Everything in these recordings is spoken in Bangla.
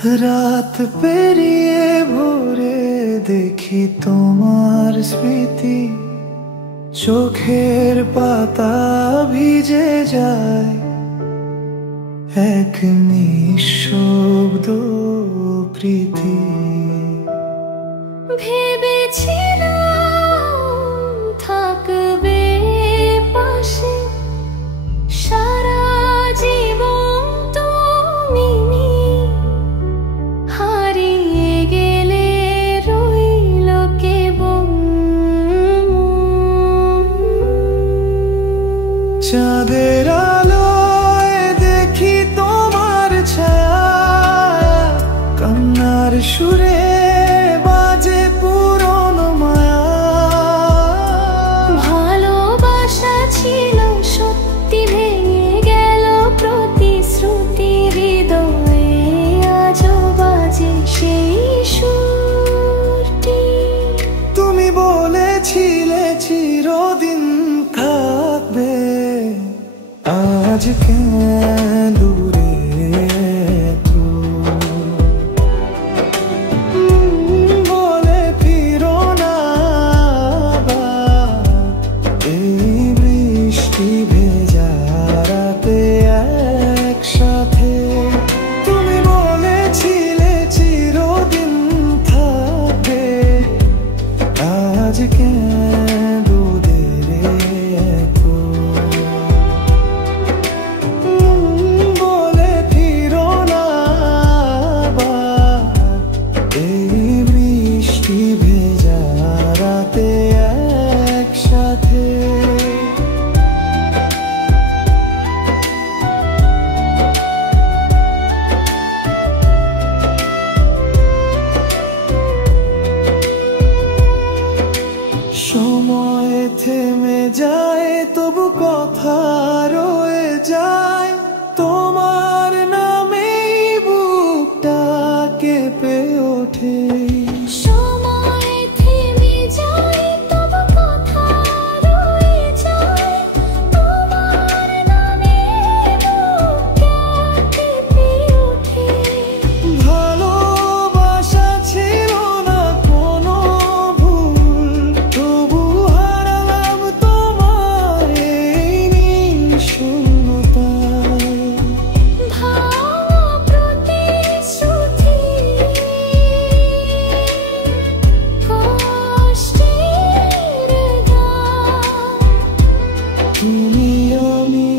রাত পেরিয়ে ভোরে দেখি তোমার স্মৃতি, চোখের পাতা ভিজে যায় এক নিঃশব্দ প্রীতি। ভেবেছিলাম থাকবে পাশে সারা জীবন, তুমি হারিয়ে গেলে রইল কেবল চাঁদের আলোয় দেখি তোমার ছায়া, কান্নার সুরে বাজে পুরনো মায়া। ভালোবাসা ছিল সত্যি, ভেঙে গেল প্রতিশ্রুতি, হৃদয়ে আজও বাজে সেই সুরটি। তুমি বলেছিলে চিরদিন থাকবে, আজ কেন দূরে তো বলে ফিরো না আবার। এই বৃষ্টি ভেজা রাতে একসাথে, তুমি বলেছিলে চিরদিন থাকবে, আজ কেন সময় থেমে যায় তবু কথা রয়ে যায়, তোমার নামেই বুকটা কেঁপে ওঠে। সময় থেমে যায় তবু কথা রয়ে যায়, তোমার নামে বুকটা কেঁপে ওঠে। ভালোবাসা ছিল না কোনো ভুল, তবু হারালাম তোমার এই নিঃশূন্যতায়। ভাঙা প্রতিশ্রুতি, কষ্টের গান। তুমি আমি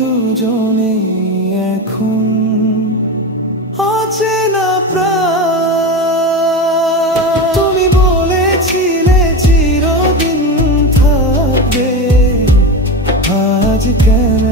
দুজনে এখন অচেনা প্রাণ। তুমি বলেছিলে চিরদিন থাকবে, আজ কেন